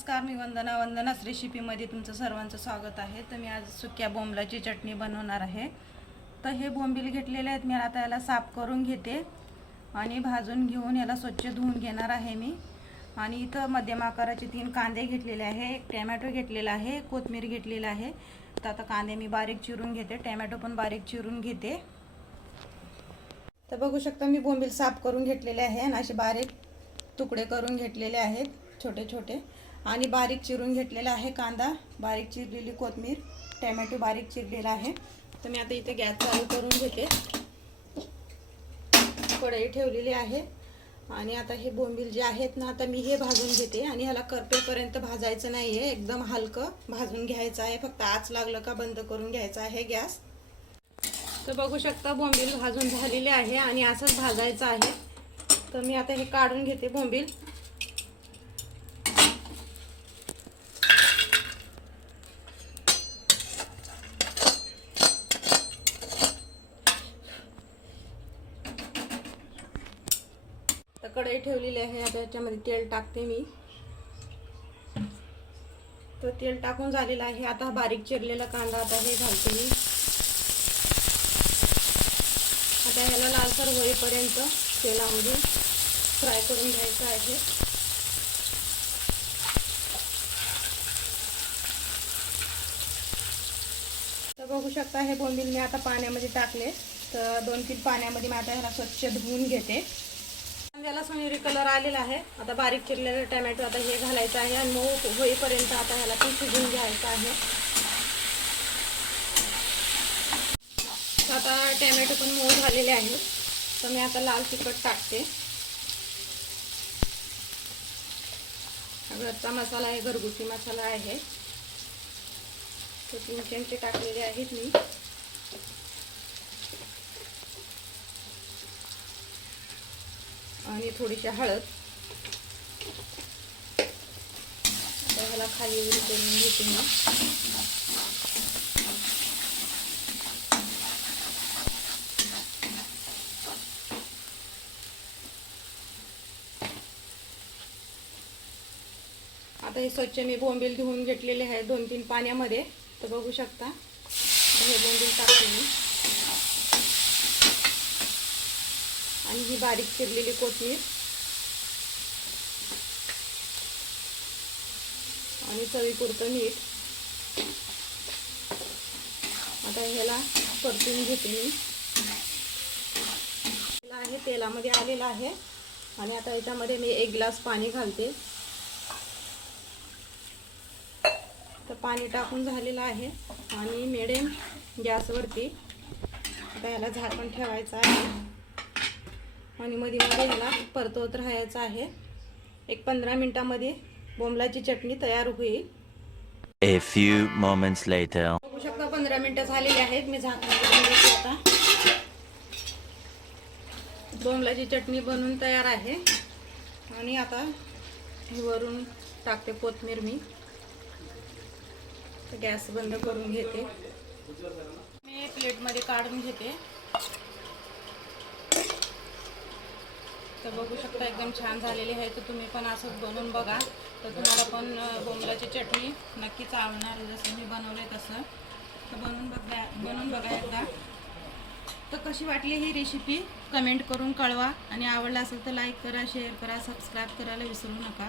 नमस्कार, मी वंदनाच रेसिपीमध्ये तुमचं सर्वांचं स्वागत आहे। तर मी आज सुक्या बोंबलाची चटणी बनवणार आहे। तर हे बोंबील घेतलेले आहेत, मी आता याला साफ करून घेते आणि भाजून घेऊन याला स्वच्छ धुवून घेणार आहे मी। आणि इथं मध्यम आकाराचे 3 कांदे घेतलेले आहे, एक टोमॅटो घेतलेला आहे, कोथिंबीर घेतलेला आहे। तर आता कांदे मी बारीक चिरून घेते, टोमॅटो पण बारीक चिरून घेते। तर बघू शकता मी बोंबील साफ करून घेतलेले आहे आणि असे बारीक तुकडे करून घेतलेले आहेत छोटे छोटे, आणि बारीक चिरून घेतलेला आहे कांदा, बारीक चिरलेली कोथिंबीर, टोमॅटो बारीक चिरलेला आहे। तर मी आता इथे गॅस चालू करून घेते, कढई ठेवलेली आहे आणि आता हे बोंबील जे आहेत ना, आता मी हे भाजून घेते आणि ह्याला करपेपर्यंत भाजायचं नाही आहे, एकदम हलकं भाजून घ्यायचं आहे। फक्त आच लागलं का बंद करून घ्यायचा आहे गॅस। तर बघू शकता बोंबील भाजून झालेले आहे आणि असंच भाजायचं आहे। तर मी आता हे काढून घेते बोंबील। तर कढई ठेवलेली आहे, आता याच्यामध्ये तेल टाकते मी। तर तेल टाकून झालेलं आहे, आता बारीक चिरलेला कांदा आता हे घालते मी। आता ह्याला लालसर होईपर्यंत तेलामध्ये फ्राय करून घ्यायचं आहे। तर बघू शकता हे बोंबील मी आता पाण्यामध्ये टाकले। तर 2-3 पाण्यामध्ये मी आता ह्याला स्वच्छ धुवून घेते। कांद्याला सोनेरी कलर आलेला आहे। आता बारीक चिरलेला टोमॅटो आता हे घालायचं आहे आणि मऊ होईपर्यंत आता ह्याला पण शिजवून घ्यायचं आहे। आता टोमॅटो पण मऊ झालेले आहे। तर मी आता लाल तिखट टाकते, घरचा मसाला आहे, घरगुती मसाला आहे। तर 3 चमचे टाकलेले आहेत मी। आणि थोडीशी हळद, आता ह्याला खाली वरी करून घेते मी। आता हे स्वच्छ मी बोंबील धुवून घेतलेले आहे 2-3 पाण्यामध्ये। तर बघू शकता हे बोंबील टाकते मी आणि ही बारीक चिरलेली कोथिंबीर आणि चवीपुरतं मीठ। आता ह्याला परतून घेते मी। आहे तेलामध्ये आलेला आहे आणि आता याच्यामध्ये मी 1 ग्लास पाणी घालते। तर पाणी टाकून झालेलं आहे आणि मिडियम गॅसवरती आता ह्याला झाकण ठेवायचं आहे आणि मध्ये मध्ये ह्याला परतवत राहायचं आहे। एक 15 मिनिटांमध्ये बोंबलाची चटणी तयार होईल। A few moments later. बघू शकता 15 मिनिटं झालेली आहेत, मी झाकण काढून घेते। आता बोंबलाची चटणी बनवून तयार आहे आणि आता वरून टाकते कोथिंबीर मी। गॅस बंद करून घेते, मी प्लेटमध्ये काढून घेते। तर बघू शकता एकदम छान झालेली आहे। तर तुम्ही पण असंच बनवून बघा, तर तुम्हाला पण बोंबलाची चटणी नक्कीच आवडणार, जसं मी बनवले तसं। तर बनवून बघा एकदा। तर कशी वाटली ही रेसिपी कमेंट करून कळवा आणि आवडला असेल तर लाईक करा, शेअर करा, सबस्क्राईब करायला विसरू नका।